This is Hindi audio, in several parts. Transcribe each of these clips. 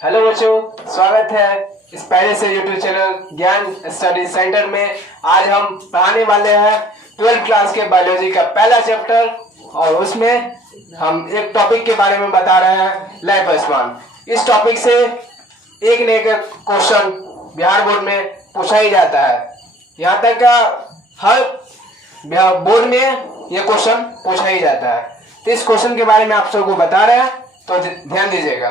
हेलो बच्चों, स्वागत है इस पहले से यूट्यूब चैनल ज्ञान स्टडी सेंटर में। आज हम पढ़ाने वाले हैं 12th क्लास के बायोलॉजी का पहला चैप्टर और उसमें हम एक टॉपिक के बारे में बता रहे हैं, लाइफ स्पान। इस टॉपिक से एक न एक क्वेश्चन बिहार बोर्ड में पूछा ही जाता है। यहाँ तक का हर बोर्ड में यह क्वेश्चन पूछा ही जाता है। तो इस क्वेश्चन के बारे में आप सबको बता रहे हैं, तो ध्यान दीजिएगा।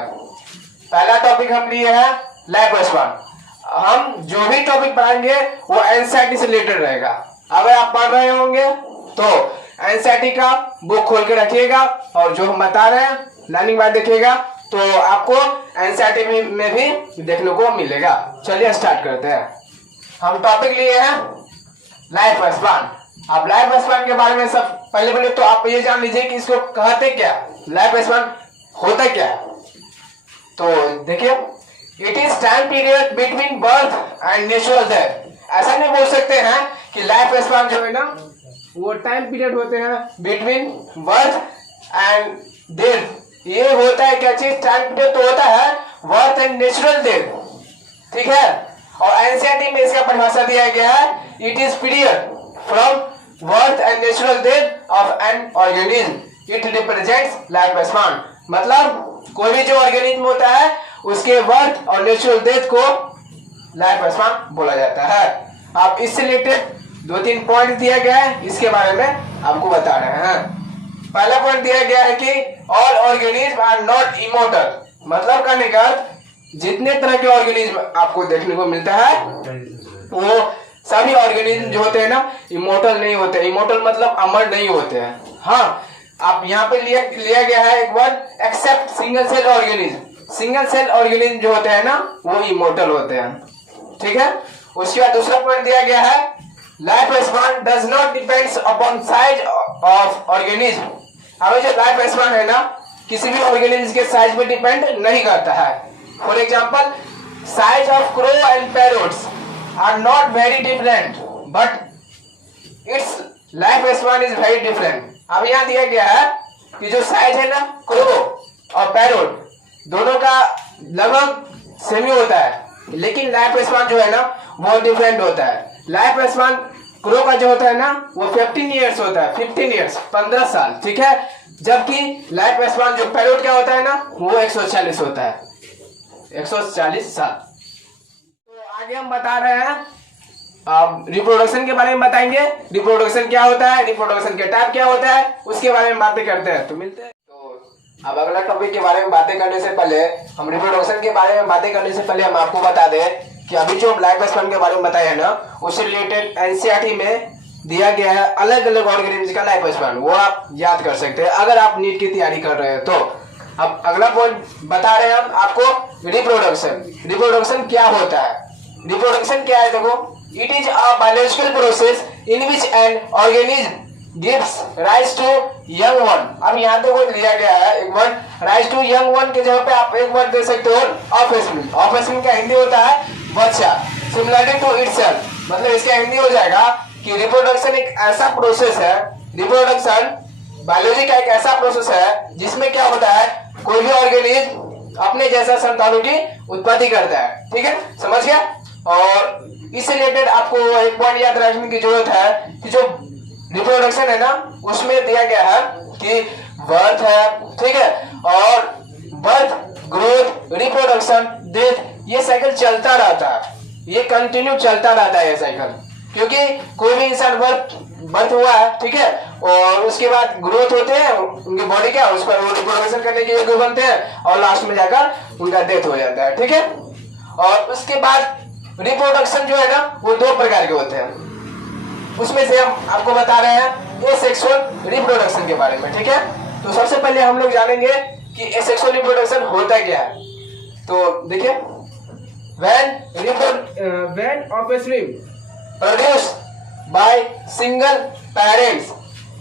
पहला टॉपिक हम लिए हैं लाइफ स्पान। हम जो भी टॉपिक पढ़ाएंगे वो एनसीईआरटी से रिलेटेड रहेगा। अगर आप पढ़ रहे होंगे तो एनसीईआरटी का बुक खोल के रखिएगा और जो हम बता रहे हैं लर्निंग बाय देखिएगा, तो आपको एनसीईआरटी में भी देखने को मिलेगा। चलिए स्टार्ट करते हैं। हम टॉपिक लिए हैं लाइफ स्पान। अब लाइफ स्पान के बारे में सब पहले तो आप ये जान लीजिए कि इसको कहते क्या, लाइफ स्पान होता क्या है। तो देखिए, it is time period between birth and natural death. ऐसा नहीं बोल सकते हैं कि लाइफ स्पान जो है ना वो टाइम पीरियड होते हैं बिटवीन बर्थ एंड डेथ। ये होता है क्या चीज, टाइम पीरियड तो होता है बर्थ एंड नेचुरल डेथ, ठीक है। और एनसीईआरटी में इसका परिभाषा दिया गया है, it is period from birth and natural death of an organism. It represents life span. मतलब कोई भी जो ऑर्गेनिज्म होता है उसके बर्थ और नेचुरल डेथ को लाइफ स्पान बोला जाता है। आप इससे रिलेटेड 2-3 पॉइंट दिया गया है, इसके बारे में आपको बता रहे हैं। पहला पॉइंट दिया गया है कि all organisms are not immortal. मतलब कहने का जितने तरह के ऑर्गेनिज्म आपको देखने को मिलता है वो सभी ऑर्गेनिज्म जो होते हैं ना इमोर्टल नहीं होते। इमोर्टल मतलब अमर नहीं होते हैं। हाँ, आप यहाँ पे लिया गया है एक word, except single cell organism. Single cell organism जो होते हैं ना वो इमोर्टल होते हैं, ठीक है। उसके बाद दूसरा पॉइंट दिया गया है, life span does not depends upon size of organism. अब जो लाइफ स्पान है ना किसी भी ऑर्गेनिज्म के साइज पे डिपेंड नहीं करता है। For example, size of crow and parrots are not very different but its life span is very different. अब यहाँ दिया गया है कि जो साइज है ना क्रो और पैरोट दोनों का लगभग सेम ही होता है, लेकिन लाइफ स्पान जो है ना वो डिफरेंट होता है। लाइफ स्पान क्रो का जो होता है ना वो 15 ईयर्स होता है, 15 ईयर्स 15 साल, ठीक है। जबकि लाइफ स्पान जो पैरोट का होता है ना वो 140 होता है, 140 साल। तो आगे हम बता रहे हैं, अब रिप्रोडक्शन के बारे में बताएंगे। रिप्रोडक्शन क्या होता है, रिप्रोडक्शन के टाइप क्या होता है, उसके बारे में बातें करते हैं। तो मिलते हैं। तो अब अगला टॉपिक के बारे में बातें करने से पहले हम रिप्रोडक्शन के बारे में बातें करने से पहले हम आपको बता दें कि अभी जो हम लाइफ स्पान के बारे में बताए हैं ना उससे रिलेटेड एनसीईआरटी में दिया गया है अलग अलग ऑर्गेनिज्म का लाइफ स्पान। वो आप याद कर सकते हैं अगर आप नीट की तैयारी कर रहे हैं तो। अब अगला पॉइंट बता रहे हैं हम आपको, रिप्रोडक्शन। रिप्रोडक्शन क्या होता है, रिप्रोडक्शन क्या है, देखो, it is a biological process in which an organism gives rise to young one। अब यहाँ पे कोई लिया गया है एक word, rise to young one के जगह पे आप एक वर्ड दे सकते हो, offspring। offspring का हिंदी होता है बच्चा। similarly to itself, मतलब इसका हिंदी हो जाएगा कि रिप्रोडक्शन एक ऐसा प्रोसेस है, रिप्रोडक्शन बायोलॉजी का एक ऐसा प्रोसेस है जिसमें क्या होता है, कोई भी ऑर्गेनिज्म अपने जैसा संतानों की उत्पत्ति करता है, ठीक है, समझ गया। और इससे रिलेटेड आपको एक पॉइंट याद रखने की जरूरत है कि जो रिप्रोडक्शन है ना उसमें दिया गया है कि बर्थ है, ठीक है, और बर्थ, ग्रोथ, रिप्रोडक्शन, डेथ, ये साइकिल चलता रहता है, ये कंटिन्यू चलता रहता है ये साइकिल। क्योंकि कोई भी इंसान बर्थ हुआ है, ठीक है, और उसके बाद ग्रोथ होते हैं उनकी बॉडी का, उस पर वो रिप्रोडक्शन करने के योग्य बनते हैं और लास्ट में जाकर उनका डेथ हो जाता है, ठीक है। और उसके बाद रिप्रोडक्शन जो है ना वो 2 प्रकार के होते हैं। उसमें से हम आपको बता रहे हैं एसेक्सुअल रिप्रोडक्शन के बारे में, ठीक है। तो सबसे पहले हम लोग जानेंगे कि एसेक्सुअल रिप्रोडक्शन होता क्या है। तो देखिए, when offspring produced by single parents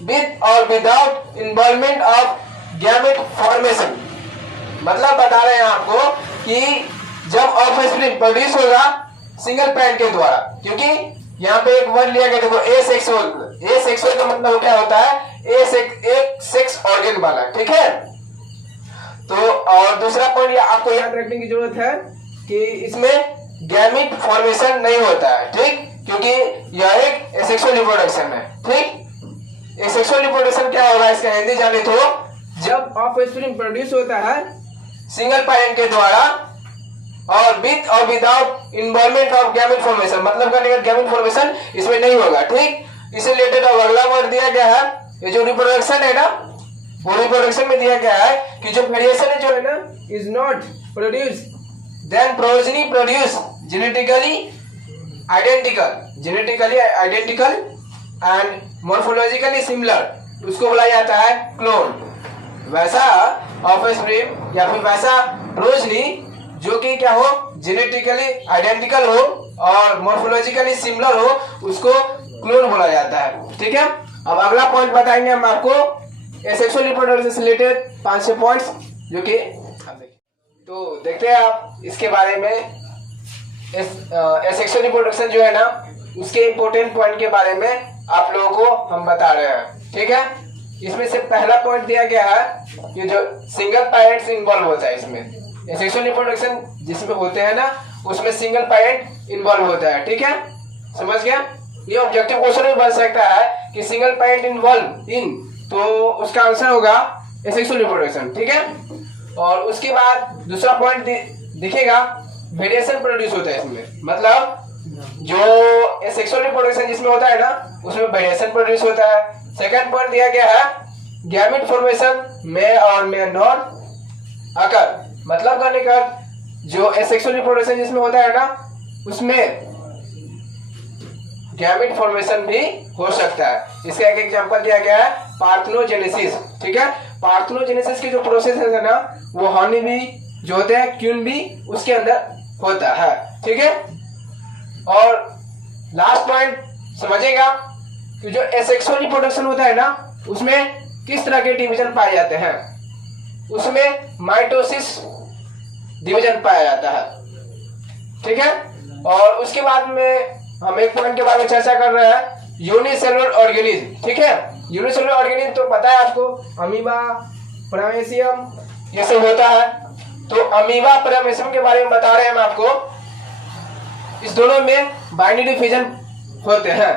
with or without involvement of gamete formation। मतलब बता रहे हैं आपको कि जब ऑफस्प्रिंग प्रोड्यूस होगा सिंगल पेरेंट के द्वारा, क्योंकि यहाँ पे एक वर्ड लिया गया, देखो, एसेक्सुअल। एसेक्सुअल का मतलब क्या होता है, एक सेक्स ऑर्गन वाला, ठीक है। तो और दूसरा पॉइंट आपको याद रखने की जरूरत है कि इसमें गैमेट फॉर्मेशन नहीं होता है, ठीक, क्योंकि यह एक एसेक्सुअल रिप्रोडक्शन है, ठीक। एसेक्सुअल रिप्रोडक्शन क्या होगा, इसका हिंदी जाने तो जब ऑफस्प्रिंग प्रोड्यूस होता है सिंगल पेरेंट के द्वारा और विद और without involvement of gamete formation, मतलब करने का गैमेट फॉर्मेशन इसमें नहीं होगा, ठीक। इससे रिलेटेड अब अगला वर्ड दिया गया है, ये जो रिप्रोडक्शन है ना, वो रिप्रोडक्शन में दिया गया है कि जो वेरिएशन है जो है ना, is not produce then progeny produce genetically identical and morphologically similar, उसको बोला जाता है क्लोन। वैसा ऑफस्प्रिंग या फिर वैसा प्रोजेनी जो कि क्या हो, जेनेटिकली आइडेंटिकल हो और मॉर्फोलॉजिकली सिमिलर हो, उसको क्लोन बोला जाता है, ठीक है। अब अगला पॉइंट बताएंगे हम आपको एसेक्सुअल रिप्रोडक्शन से रिलेटेड 5-6 पॉइंट्स, जो कि तो देखते हैं आप इसके बारे में। एसेक्सुअल रिप्रोडक्शन जो है ना, उसके इंपॉर्टेंट पॉइंट के बारे में आप लोगों को हम बता रहे हैं, ठीक है। इसमें से पहला पॉइंट दिया गया है कि जो सिंगल पेरेंट्स इन्वॉल्व होता है इसमें, एसेक्सुअल रिप्रोडक्शन जिसमें होते हैं ना, उसमें सिंगल पेरेंट इन्वॉल्व होता है, ठीक है, समझ गया। ये ऑब्जेक्टिव क्वेश्चन भी बन सकता है कि सिंगल पेरेंट इन्वॉल्व इन, तो उसका आंसर होगा एसेक्सुअल रिप्रोडक्शन, ठीक है। और उसके बाद दूसरा पॉइंट दिखेगा, वेरिएशन प्रोड्यूस होता है इसमें, मतलब जो एसेक्सुअल रिप्रोडक्शन जिसमें होता है ना, उसमें वेरिएशन प्रोड्यूस होता है। सेकंड पॉइंट दिया गया है गैमेट फॉर्मेशन में और में नॉट अकर, मतलब करने का जो एसेक्सुअल रिप्रोडक्शन जिसमें होता है ना, उसमें गैमेट फॉर्मेशन भी हो सकता है। इसका एक एग्जांपल दिया गया है पार्थेनोजेनेसिस, ठीक है। पार्थेनोजेनेसिस की जो प्रोसेस है ना, वो हनी भी जो होते हैं, क्वीन भी उसके अंदर होता है, ठीक है। और लास्ट पॉइंट समझेगा कि जो एसेक्सुअल रिप्रोडक्शन होता है ना, उसमें किस तरह के डिवीजन पाए जाते हैं, उसमें माइटोसिस डिवीजन पाया जाता है, ठीक है। और उसके बाद में हम एक पॉइंट के बारे में चर्चा कर रहे हैं, यूनिसेलुलर ऑर्गेनिज्म, ठीक है। यूनिसेलुलर ऑर्गेनिज्म तो पता है आपको, अमीबा, पैरामीशियम, ये सब होता है। तो अमीबा पैरामीशियम के बारे में बता रहे हैं हम आपको। इस दोनों में बाइनरी फिजन होते हैं,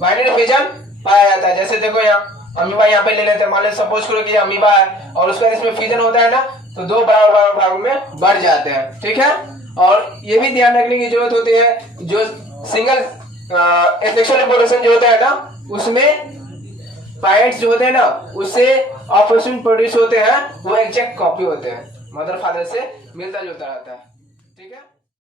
बाइनरी फिजन पाया जाता है। जैसे देखो यहाँ अमीबा यहाँ पे ले लेते हैं, मान लो सपोज करो कि अमीबा है और उसका इसमें फिजन होता है ना, तो दो बराबर भागों में बढ़ जाते हैं, ठीक है। और ये भी ध्यान रखने की जरूरत होती है, जो सिंगल एसेक्सुअल रिप्रोडक्शन जो होता है ना, उसमें पेरेंट्स जो होते हैं ना, उससे ऑफस्प्रिंग प्रोड्यूस होते हैं, वो एग्जैक्ट कॉपी होते हैं, मदर फादर से मिलता जुलता रहता है, ठीक है।